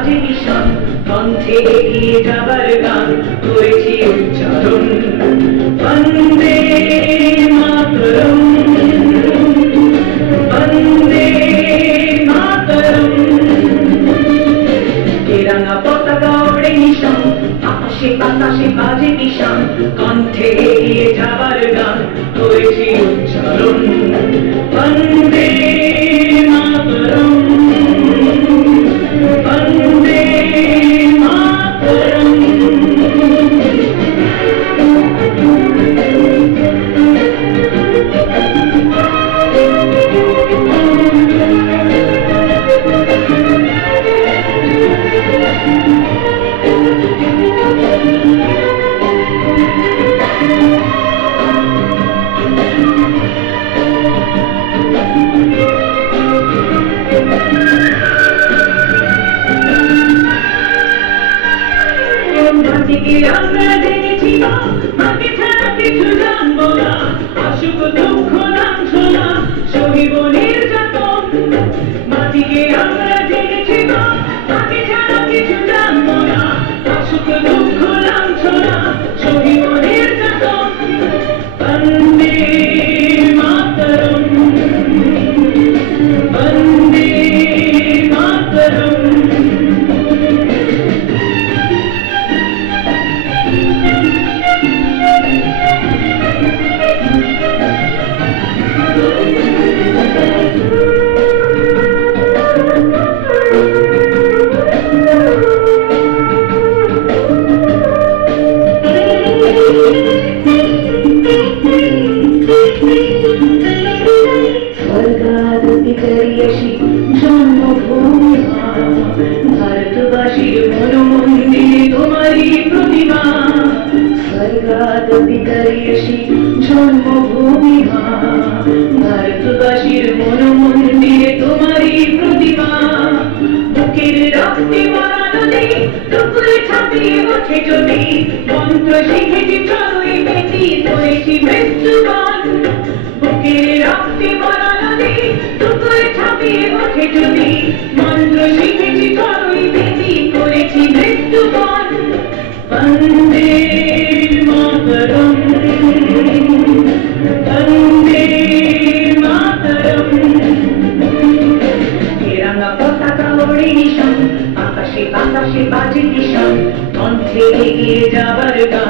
বাজে নিশান কণ্ঠে এগিয়ে যাবার গান করেছি উচ্চারণ বন্দে মাতরম বন্দে মাতরম তেরাঙ্গা পতাকা ওড়ে নিশান আকাশে বাতাসে বাজে নিশান কণ্ঠে এগিয়ে যাবার গান করেছি উচ্চারণ বন্দে মাতরম বন্দে মাতরম আমরা জেনেছি মাকে ছাড়া কিছু জানবো না অসুখ দুঃখ লাঞ্ছনা সহিব নির্যাতন মাটিকে আমরা জেনেছি মাকে ছাড়া কিছু জানবো না অসুখ দুঃখ লাঞ্ছনা সহিব নির্যাতন বন্দে মাতরম বন্দে মাতরম भारतवासीर मन मंदिरे तुम्हारी प्रतिमा स्वर्गादपि करियसि जन्मभूमि भारतवासीर मन मंदिरे तुम्हारी प्रतिमा बुकेर रक्ते भरा नदी टुकरे छापिয়ে ওঠে যদি মন্ত্র শিখেছি চলোই বেঁচি করেছি মৃত্যুবান বুকের রক্তে ভরা নদী টুকরে ছাপিয়ে ওঠে যদি মন্ত্র শিখেছি চলোই বেঁচি করেছি মৃত্যুবান বন্দে মাতরম বন্দে মাতরম তেরাঙ্গা পতাকা ওড়ে নিশান আকাশে বাতাসে বাজে নিশান কণ্ঠে এগিয়ে যাবার গান